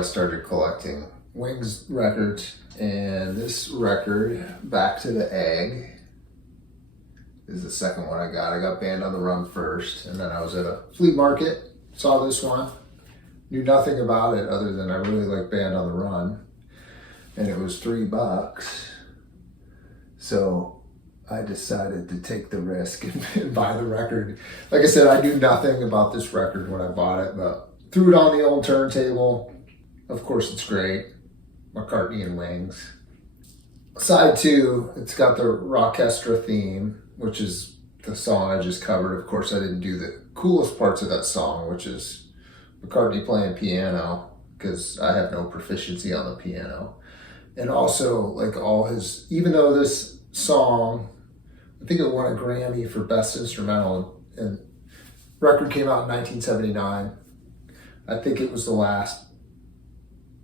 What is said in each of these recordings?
I started collecting Wings records. And this record, Back to the Egg, is the second one I got. I got Band on the Run first, and then I was at a flea market, saw this one, knew nothing about it other than I really like Band on the Run, and it was $3. So I decided to take the risk and buy the record. Like I said, I knew nothing about this record when I bought it, but threw it on the old turntable. Of course, it's great. McCartney and Wings. Side 2, it's got the Rockestra Theme, which is the song I just covered. Of course, I didn't do the coolest parts of that song, which is McCartney playing piano, because I have no proficiency on the piano. And also, like, all his, even though this song, I think it won a Grammy for Best Instrumental, and record came out in 1979. I think it was the last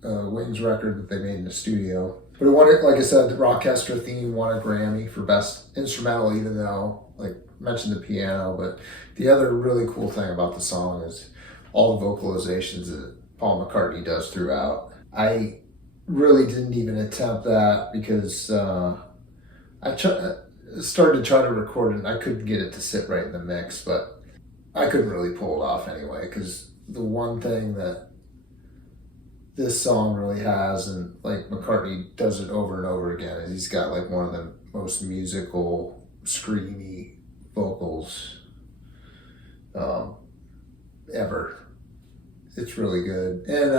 Wings record that they made in the studio. But it won, like I said, the Rockestra Theme won a Grammy for Best Instrumental, even though, like, I mentioned the piano. But the other really cool thing about the song is all the vocalizations that Paul McCartney does throughout. I really didn't even attempt that because I started to try to record it and I couldn't get it to sit right in the mix, but I couldn't really pull it off anyway, because the one thing that this song really has, and like McCartney does it over and over again, is he's got like one of the most musical, screamy vocals ever. It's really good. And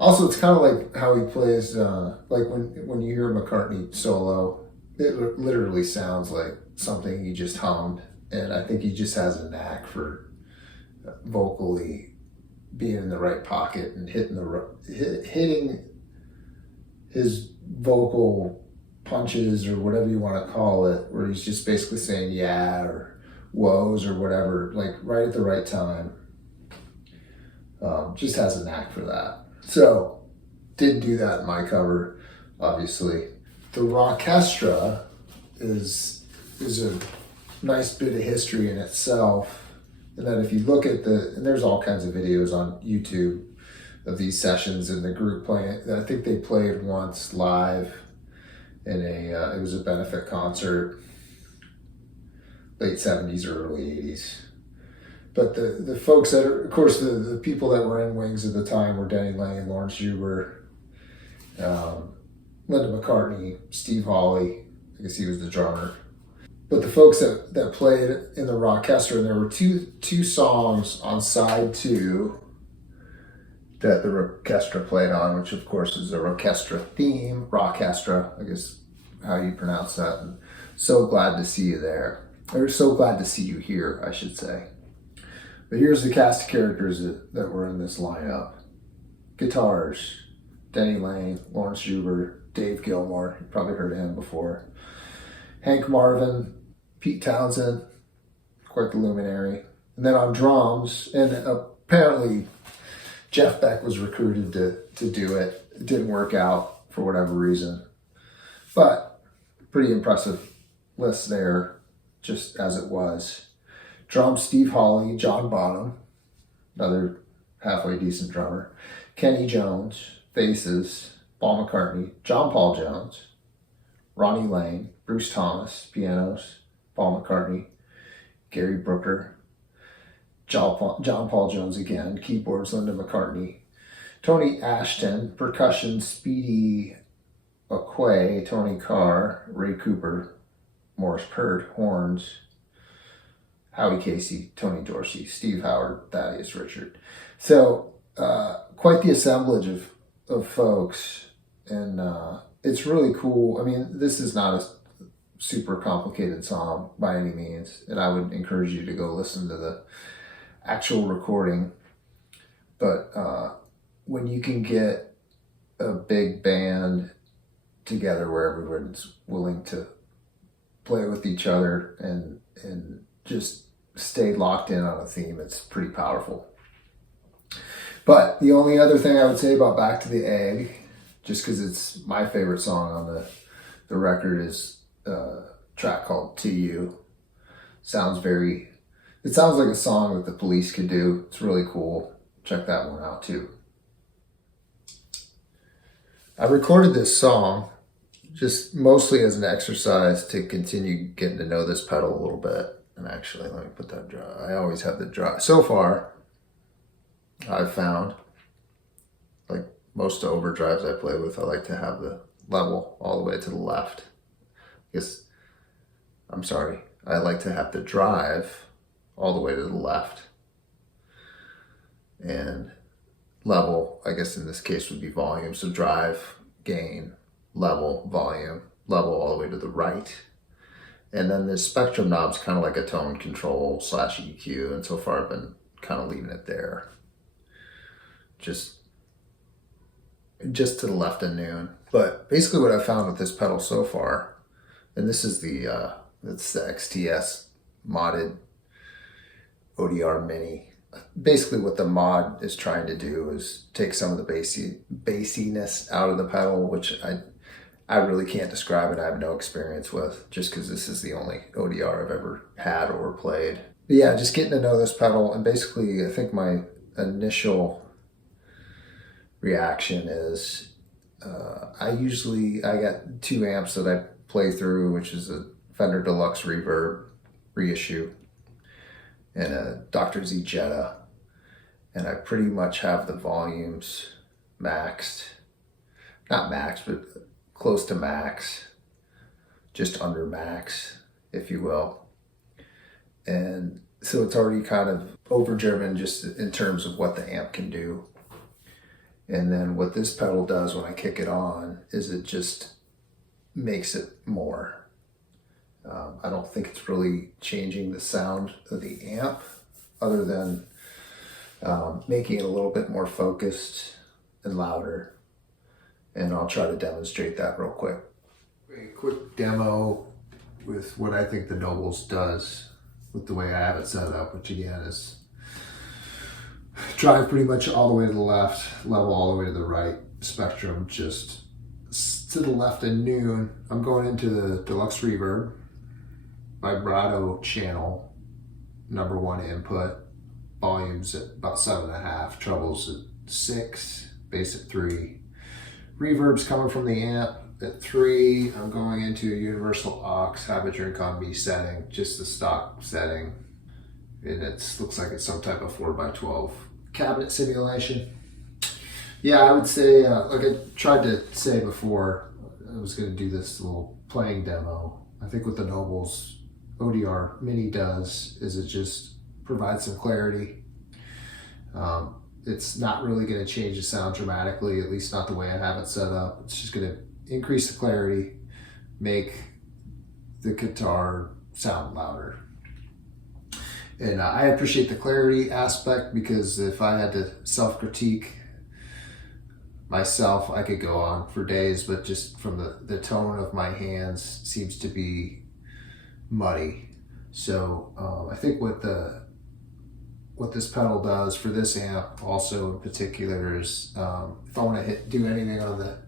also it's kind of like how he plays, like when you hear McCartney solo, it literally sounds like something he just hummed. And I think he just has a knack for vocally being in the right pocket and hitting his vocal punches, or whatever you want to call it, where he's just basically saying yeah or whoas or whatever, like right at the right time. Just has a knack for that. So didn't do that in my cover, obviously. The Rockestra is a nice bit of history in itself. And then if you look at and there's all kinds of videos on YouTube of these sessions and the group playing. I think they played once live in it was a benefit concert, late 70s or early 80s. But the folks that are, of course, the people that were in Wings at the time were Denny Laine, Lawrence Juber, Linda McCartney, Steve Hawley. I guess he was the drummer. But the folks that played in the Rockestra, and there were two songs on side 2 that the Rockestra played on, which of course is the Rockestra Theme, Rockestra, I guess how you pronounce that. And so glad to see you there. Or so glad to see you here, I should say. But here's the cast of characters that were in this lineup. Guitars, Denny Laine, Lawrence Juber, Dave Gilmour, you probably heard of him before. Hank Marvin, Pete Townsend, quite the luminary. And then on drums, and apparently Jeff Beck was recruited to do it. It didn't work out for whatever reason. But pretty impressive list there, just as it was. Drums, Steve Hawley, John Bonham, another halfway decent drummer. Kenny Jones, basses, Paul McCartney, John Paul Jones, Ronnie Lane, Bruce Thomas, pianos, Paul McCartney, Gary Brooker, John Paul Jones again, keyboards, Linda McCartney, Tony Ashton, percussion, Speedy Aquay, Tony Carr, Ray Cooper, Morris Pert, horns, Howie Casey, Tony Dorsey, Steve Howard, Thaddeus Richard. So quite the assemblage of folks, and it's really cool. I mean, this is not a super complicated song by any means, and I would encourage you to go listen to the actual recording. But when you can get a big band together where everyone's willing to play with each other and just stay locked in on a theme, it's pretty powerful. But the only other thing I would say about Back to the Egg, just because it's my favorite song on the record, is a track called To You. It sounds like a song that the Police could do. It's really cool. Check that one out too. I recorded this song just mostly as an exercise to continue getting to know this pedal a little bit. And actually, let me put that dry. I always have the dry. So far, I've found, like most overdrives I play with, I like to have the level all the way to the left. I like to have the drive all the way to the left. And level, I guess in this case would be volume. So drive, gain, level, volume, level all the way to the right. And then the spectrum knob's kind of like a tone control / EQ. And so far I've been kind of leaving it there. Just to the left of noon. But basically what I found with this pedal so far, and this is it's the XTS modded ODR Mini. Basically what the mod is trying to do is take some of the bassiness out of the pedal, which I really can't describe it. I have no experience with, just because this is the only ODR I've ever had or played. But yeah, just getting to know this pedal, and basically I think my initial reaction is I got 2 amps that I play through, which is a Fender Deluxe Reverb reissue and a Dr. Z Jetta, and I pretty much have the volumes maxed, not maxed, but close to max, just under max, if you will. And so it's already kind of overdriven just in terms of what the amp can do. And then what this pedal does when I kick it on is it just makes it more. I don't think it's really changing the sound of the amp other than making it a little bit more focused and louder. And I'll try to demonstrate that real quick. A quick demo with what I think the Nobels does with the way I have it set up, which again is drive pretty much all the way to the left, level all the way to the right, spectrum just to the left and noon. I'm going into the Deluxe Reverb, vibrato channel, number 1 input, volumes at about 7.5, trebles at 6, bass at 3. Reverb's coming from the amp at 3. I'm going into a universal aux, have a drink on me setting, just the stock setting. And it looks like it's some type of 4x12 cabinet simulation. Yeah, I would say, like I tried to say before, I was going to do this little playing demo. I think what the Nobels ODR Mini does is it just provides some clarity. It's not really going to change the sound dramatically, at least not the way I have it set up. It's just going to increase the clarity, make the guitar sound louder. And I appreciate the clarity aspect, because if I had to self-critique myself, I could go on for days, but just from the tone of my hands seems to be muddy. So I think what this pedal does for this amp also in particular is if I want to do anything on the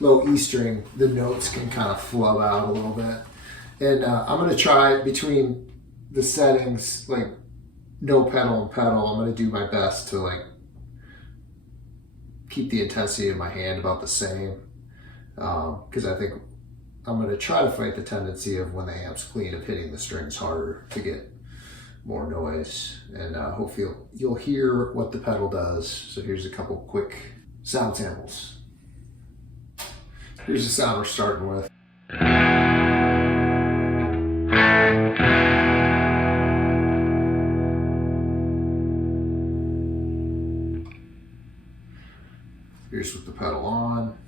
low E string, the notes can kind of flow out a little bit. And I'm going to try between the settings, like no pedal and pedal, I'm going to do my best to like keep the intensity of my hand about the same, because I think I'm going to try to fight the tendency of when the amp's clean of hitting the strings harder to get more noise. And hopefully you'll hear what the pedal does. So here's a couple quick sound samples. Here's the sound we're starting with. Here's with the pedal on.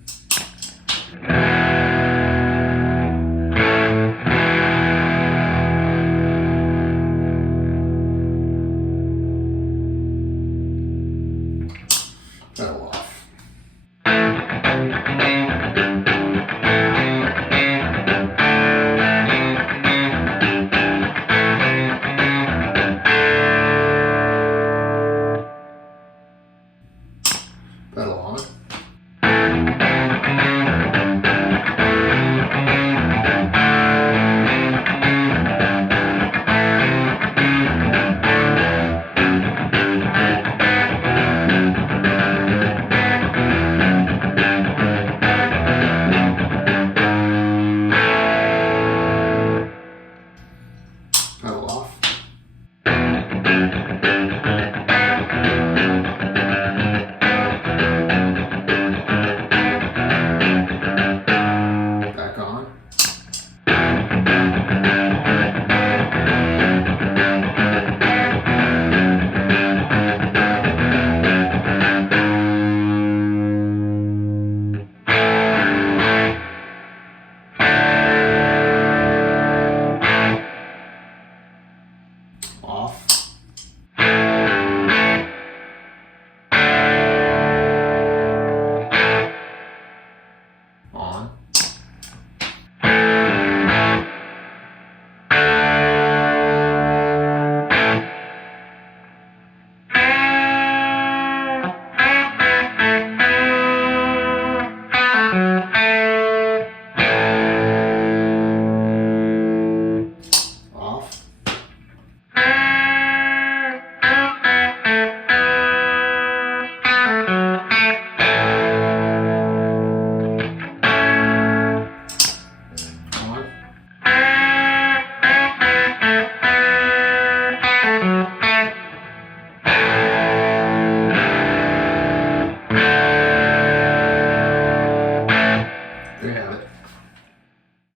Pedal off. Pedal on. There you have it.